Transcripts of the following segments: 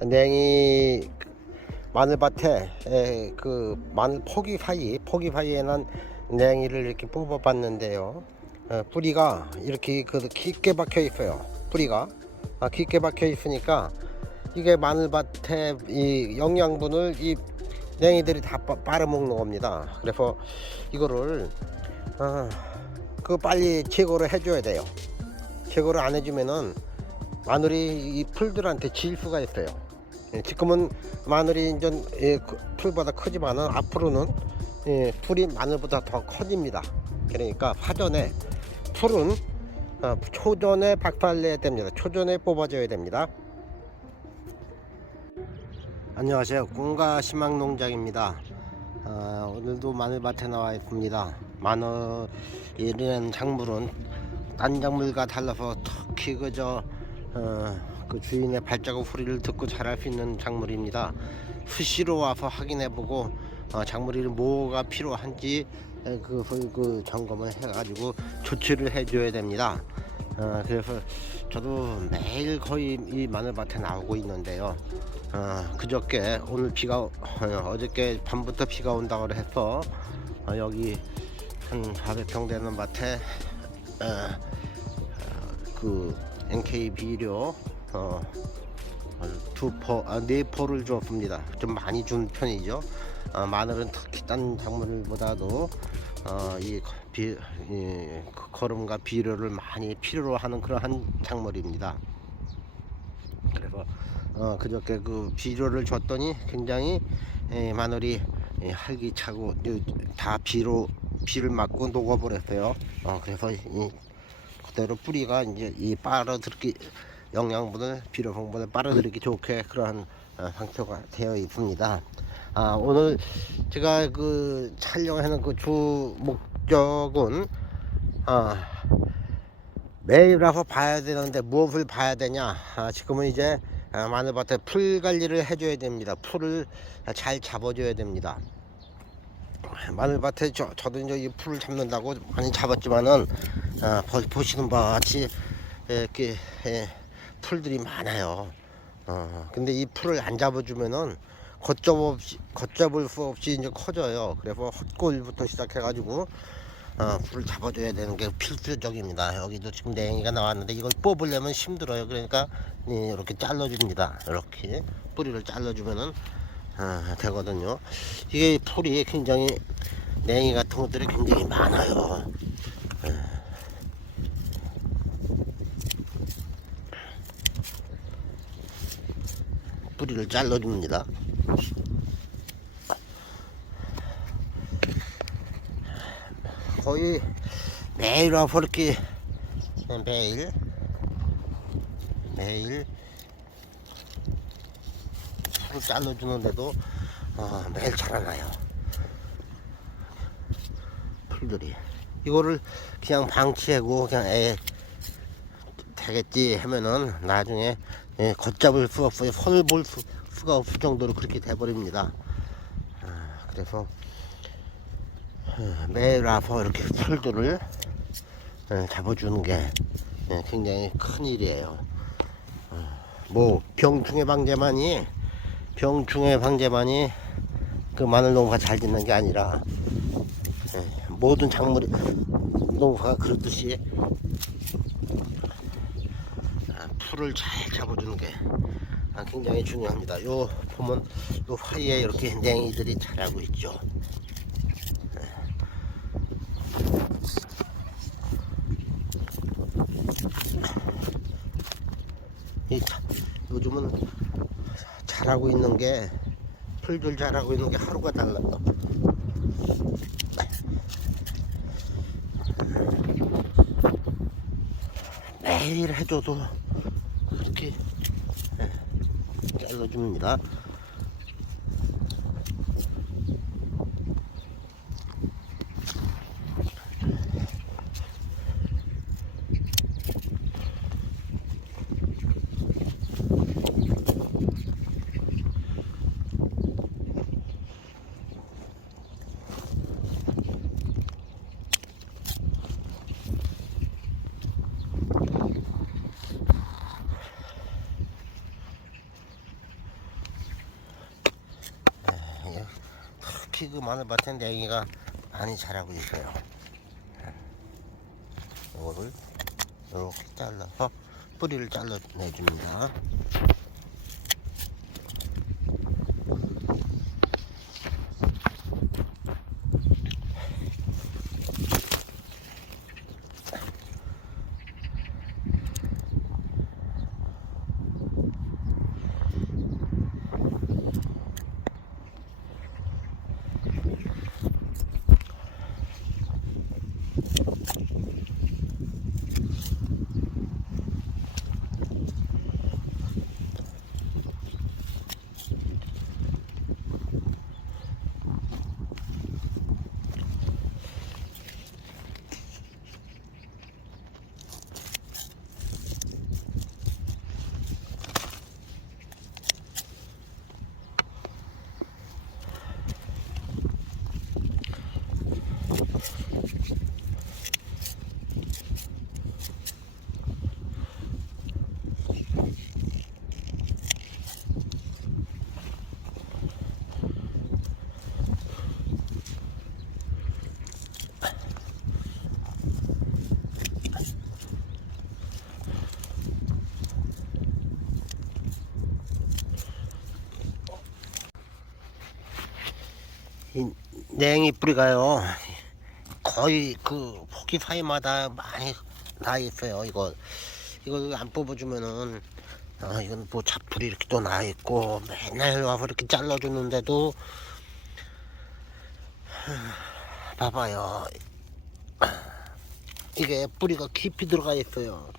냉이 마늘밭에 에, 그 마늘 포기 사이 포기 사이에는 냉이를 이렇게 뽑아봤는데요. 어, 뿌리가 이렇게 그 깊게 박혀 있어요. 뿌리가 아, 깊게 박혀 있으니까 이게 마늘밭에 이 영양분을 이 냉이들이 다 빠- 빨아먹는 겁니다. 그래서 이거를 어, 그 빨리 제거를 해줘야 돼요. 제거를 안 해주면은 마늘이 이 풀들한테 질 수가 있어요. 예, 지금은 마늘이 이제 예, 그 풀보다 크지만은 앞으로는 예, 풀이 마늘보다 더 커집니다. 그러니까 사전에 풀은 어, 초전에 박살내야 됩니다. 초전에 뽑아줘야 됩니다. 안녕하세요. 꿈과 희망 농장입니다. 아, 오늘도 마늘밭에 나와 있습니다. 마늘이라는 작물은 딴 작물과 달라서 특히 그저 어, 그 주인의 발자국 소리를 듣고 자랄 수 있는 작물입니다. 수시로 와서 확인해보고 어, 작물이 뭐가 필요한지 그, 그 점검을 해가지고 조치를 해줘야 됩니다. 어, 그래서 저도 매일 거의 이 마늘밭에 나오고 있는데요. 어, 그저께 오늘 비가 어, 어저께 밤부터 비가 온다고 해서 어, 여기 한 400평 되는 밭에 어, 어, 그 NK 비료 어, 두 포, 아, 네 포를 주었습니다. 좀 많이 준 편이죠. 어, 마늘은 특히 딴 작물보다도 어, 이, 비, 이그 거름과 비료를 많이 필요로 하는 그러한 작물입니다. 그래서 어, 그저께 그 비료를 줬더니 굉장히 에, 마늘이 에, 활기차고 이, 다 비로 비를 맞고 녹아버렸어요. 어, 그래서 이, 그대로 뿌리가 이제 이 빨아들기 영양분을 비료 성분을 빨아들이기 좋게 그러한 어, 상태가 되어 있습니다. 아, 오늘 제가 그 촬영하는 그 주 목적은 아, 매일 와서 봐야 되는데 무엇을 봐야 되냐? 아, 지금은 이제 아, 마늘밭에 풀 관리를 해줘야 됩니다. 풀을 잘 잡아줘야 됩니다. 마늘밭에 저, 저도 이제 이 풀을 잡는다고 많이 잡았지만은 아, 보, 보시는 바와 같이 이렇게 예, 풀들이 많아요. 어, 근데 이 풀을 안 잡아주면은 걷잡 없이 걷잡을 수 없이 이제 커져요. 그래서 헛골부터 시작해가지고 어, 풀을 잡아줘야 되는 게 필수적입니다. 여기도 지금 냉이가 나왔는데 이걸 뽑으려면 힘들어요. 그러니까 예, 이렇게 잘라줍니다. 이렇게 뿌리를 잘라주면은 아, 되거든요. 이게 풀이 굉장히 냉이 같은 것들이 굉장히 많아요. 뿌리를 잘라줍니다. 거의 매일 와서 이렇게 매일 매일 잘라주는데도 어, 매일 자라나요. 풀들이 이거를 그냥 방치하고 그냥 애 되겠지 하면은 나중에 예, 걷잡을 수 없어요. 손을 볼 수, 수가 없을 정도로 그렇게 돼버립니다. 아, 그래서 어, 매일 와서 이렇게 풀들을 예, 잡아주는 게 예, 굉장히 큰 일이에요. 어, 뭐 병충해 방제만이 병충해 방제만이 그 마늘 농가 잘 짓는 게 아니라 예, 모든 작물이 농가가 그렇듯이 아, 풀을 잘 잡아주는 게 아, 굉장히 중요합니다. 요 보면 요 사이에 이렇게 냉이들이 자라고 있죠. 이 자- 요즘은 자라고 있는 게 풀들 자라고 있는 게 하루가 달라요. 매일 해줘도 이렇게 예, 잘라줍니다. 특히 그 마늘밭에 냉이가 많이 자라고 있어요. 이거를 이렇게 잘라서 뿌리를 잘라내줍니다. 이 냉이 뿌리가요 거의 그 포기 사이마다 많이 나 있어요. 이거 이거 안 뽑아주면은 아 이건 뭐 잡풀이 이렇게 또 나 있고 맨날 와서 이렇게 잘라주는데도 하, 봐봐요. 이게 뿌리가 깊이 들어가 있어요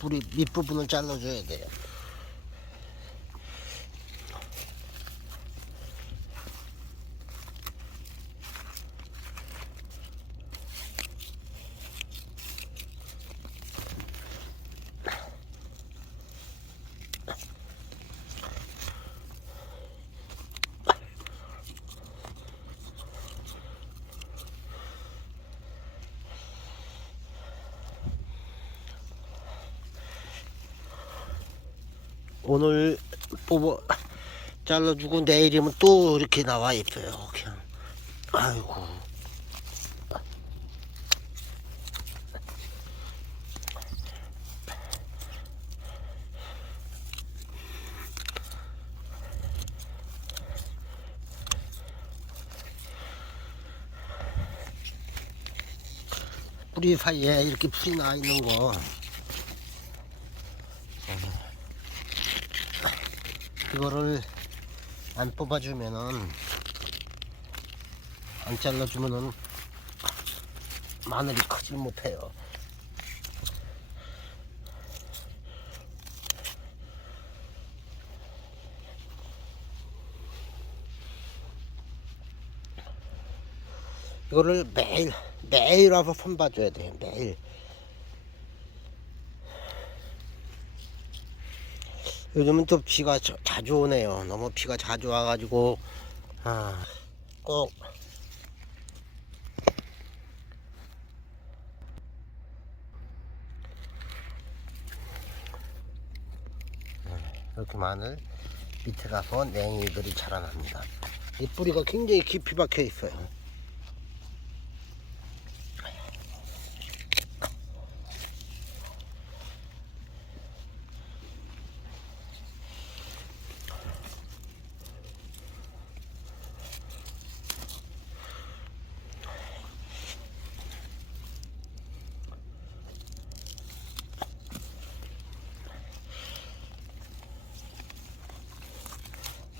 뿌리 밑부분을 잘라줘야 돼요. 오늘 뽑아 잘라주고 내일이면 또 이렇게 나와 있어요. 그냥 아이고. 뿌리 사이에 이렇게 풀이 나 있는 거 이거를 안 뽑아주면은 안 잘라주면은 마늘이 크질 못해요. 이거를 매일 매일 와서 손 봐줘야 돼요. 매일. 요즘은 또 비가 자- 자주 오네요. 너무 비가 자주 와가지고 아, 꼭 네, 이렇게 마늘 밑에 가서 냉이들이 자라납니다. 이 뿌리가 굉장히 깊이 박혀 있어요.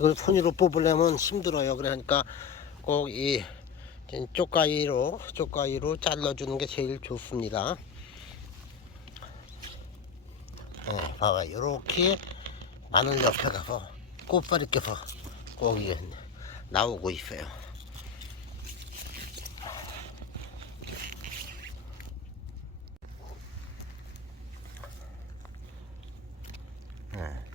이걸 손으로 뽑으려면 힘들어요. 그러니까 꼭 이 쪽가위로 쪽가위로 잘라주는 게 제일 좋습니다. 네, 봐봐 이렇게 마늘 옆에 가서 꽃발이 껴서 꼭 이게 나오고 있어요. 네.